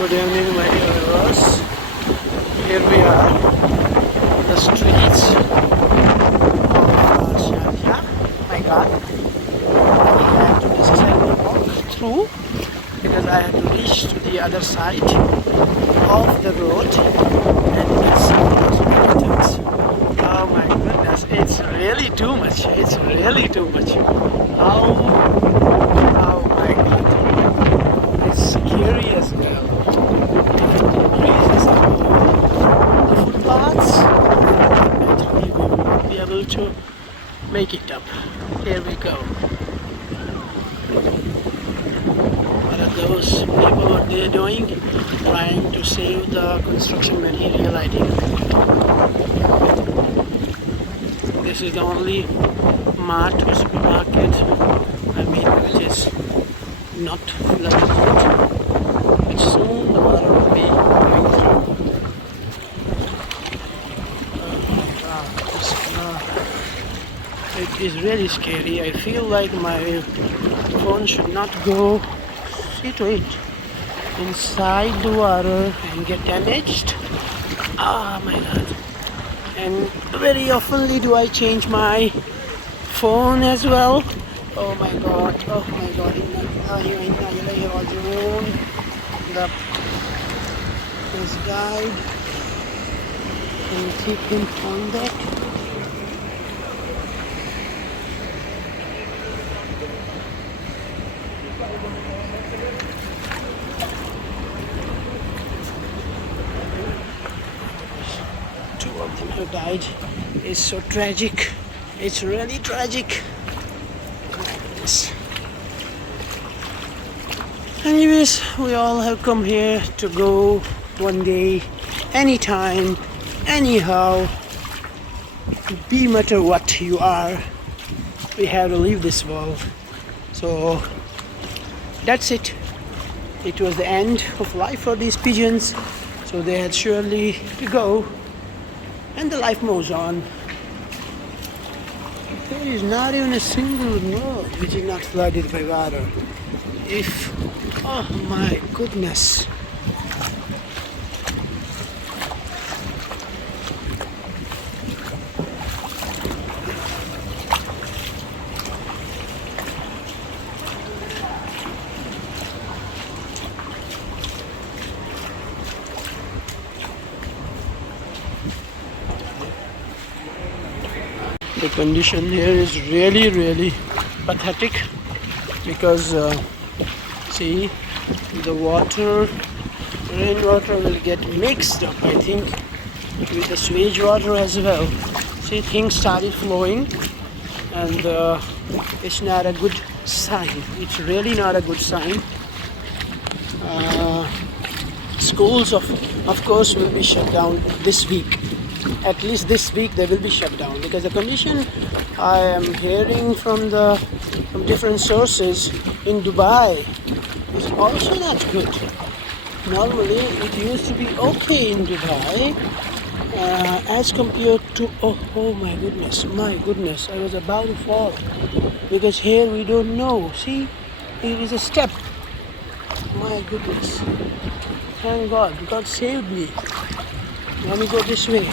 Good evening, my dear viewers. Here we are on the streets of Sharjah. My God, I had to necessarily walk through because I had to reach to the other side of the road and it's visitors. Oh my goodness, it's really too much. It's really too much. Oh my God, it's scary as well. The footpaths, naturally we will not be able to make it up. Here we go. What are those people, what they're doing? Trying to save the construction material, I think. This is the only mart or supermarket, which is not flooded yet. But soon the water will be going through. It is really scary. I feel like my phone should not go, see to it, inside the water and get damaged. Oh my God. And very oftenly do I change my phone as well. Oh my God. This guide and keep him on deck. Two of them have died. It's so tragic. It's really tragic. Yes. Anyways, we all have come here to go one day, anytime, anyhow. Be matter what you are, we have to leave this world. So that's it. It was the end of life for these pigeons. So they had surely to go, and the life moves on. There is not even a single road which is not flooded by water. Oh my goodness. The condition here is really pathetic because see, the rainwater will get mixed up, I think, with the sewage water as well. See, things started flowing and it's not a good sign. It's really not a good sign. Schools of course will be shut down this week. At least this week they will be shut down because the condition I am hearing from different sources in Dubai is also not good. Normally it used to be okay in Dubai as compared to oh my goodness, I was about to fall because here we don't know. See, it is a step. My goodness, thank God saved me. Let me go this way.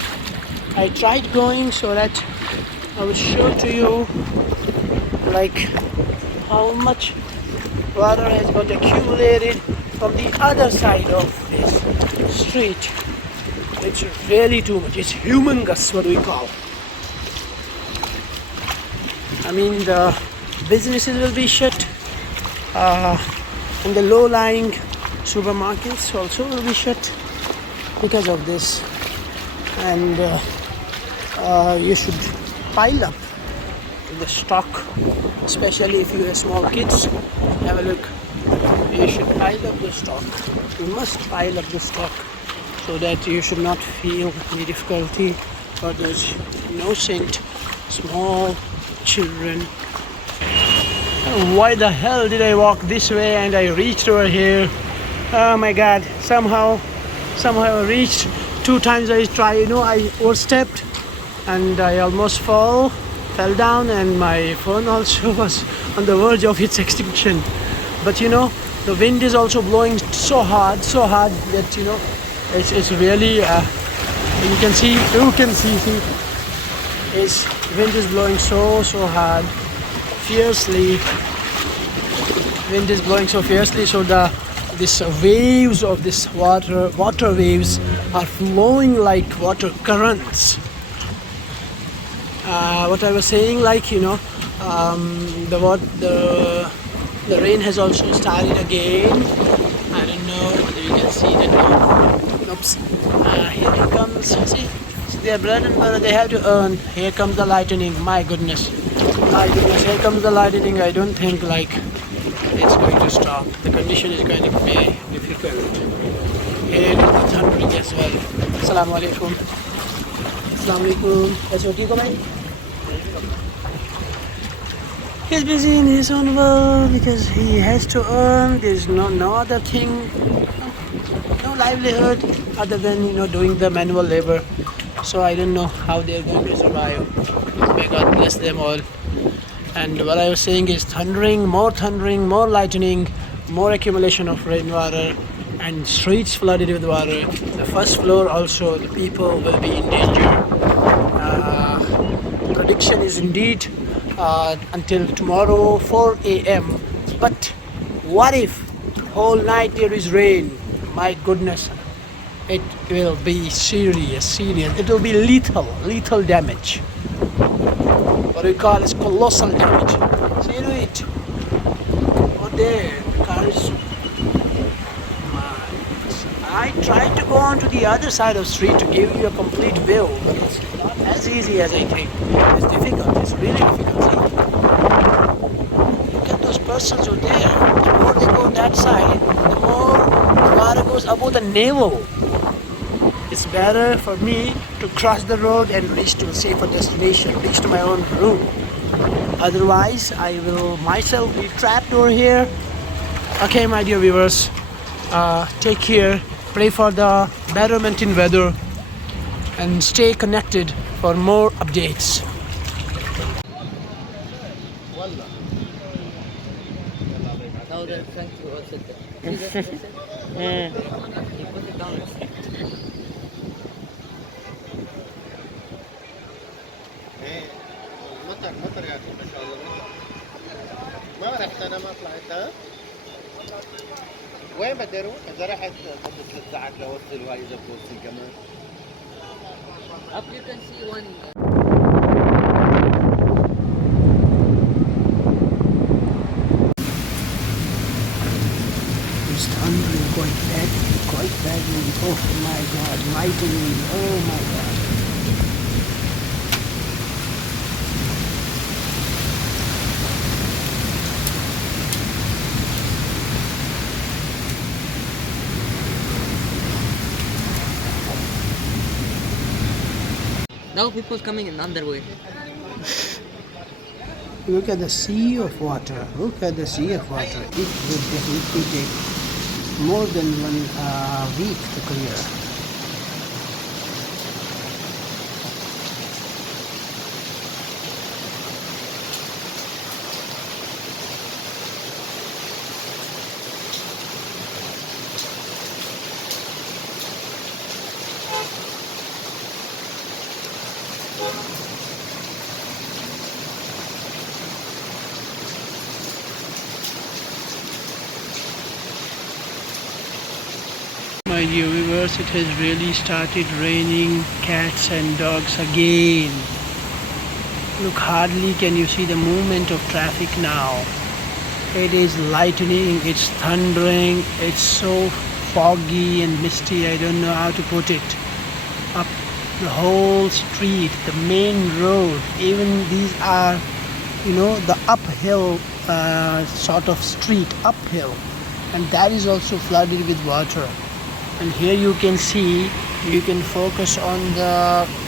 I tried going so that I will show to you like how much water has got accumulated from the other side of this street. It's really too much. It's humongous, what we call. The businesses will be shut and the low-lying supermarkets also will be shut because of this. And you should pile up the stock, especially if you have small kids. Have a look. You should pile up the stock. You must pile up the stock so that you should not feel any difficulty for those innocent small children. Why the hell did I walk this way and I reached over here? Oh my God, somehow I reached. 2 times I tried, I overstepped and I almost fell down, and my phone also was on the verge of its extinction. But The wind is also blowing so hard that it's really you can see see it's wind is blowing so hard, fiercely. Wind is blowing so fiercely, so this waves of this water waves are flowing like water currents. What I was saying, like the rain has also started again. I don't know whether you can see that. Oops. Here it comes. See, their bread and butter they have to earn. Here comes the lightning. My goodness. Here comes the lightning. I don't think like it's going to stop. The condition is going to be difficult. Here is the thundering as well. Assalamu alaikum. Assalamu alaikum. Aise ho, bhai? He's busy in his own world because he has to earn. There's no other thing, no livelihood other than doing the manual labor. So I don't know how they're going to survive. May God bless them all. And what I was saying is thundering, more lightning, more accumulation of rainwater, and streets flooded with water. The first floor also, the people will be in danger. Prediction is indeed until tomorrow 4 a.m. But what if whole night there is rain? My goodness, it will be serious. It will be lethal damage. What we call is colossal damage. See it? Oh, there, the cars. I tried to go on to the other side of the street to give you a complete view, but it's not as easy as I think. It's difficult. It's really difficult. See? Look at those persons over there. The more they go on that side, the more the water goes above the navel. It's better for me to cross the road and reach to a safer destination, reach to my own room. Otherwise, I will myself be trapped over here. Okay, my dear viewers, take care. Pray for the betterment in weather and stay connected for more updates. مطر يا اخي ما شاء الله. ما رحت انا ما طلعت. ها وين بدي اروح؟ اذا رحت بدي 3 ساعات لوصل وهي اذا بوصل كمان. Up you can see one. It's thundering quite badly. Oh my God, lightning. Oh my God. Now people's coming in underway. Look at the sea of water. It will definitely take more than 1 week to clear. My dear viewers, it has really started raining cats and dogs again. Look, hardly can you see the movement of traffic now. It is lightning, it's thundering, it's so foggy and misty, I don't know how to put it. Up the whole street, the main road, even these are, the uphill sort of street, uphill. And that is also flooded with water. And here you can see, you can focus on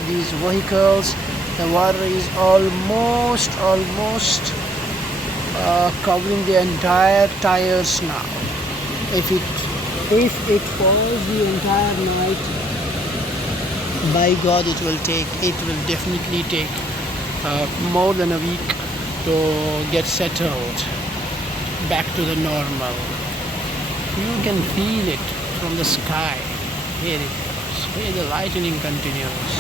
these vehicles. The water is almost covering the entire tires now. If it falls the entire night, by God, it will definitely take more than a week to get settled back to the normal. You can feel it from the sky. Here it goes. Here the lightning continues.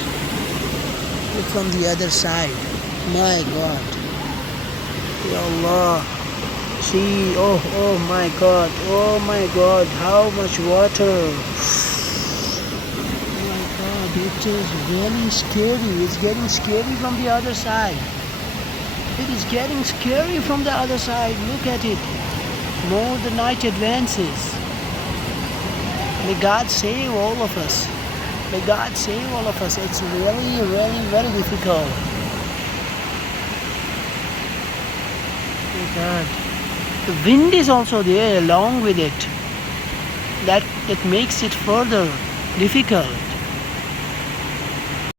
Look from the other side. My God. Ya Allah. See, oh my God. Oh my God. How much water. Oh my God. It is really scary. It's getting scary from the other side. It is getting scary from the other side. Look at it. More the night advances. May God save all of us. May God save all of us. It's really, really, very difficult. Oh God. The wind is also there along with it. That makes it further difficult.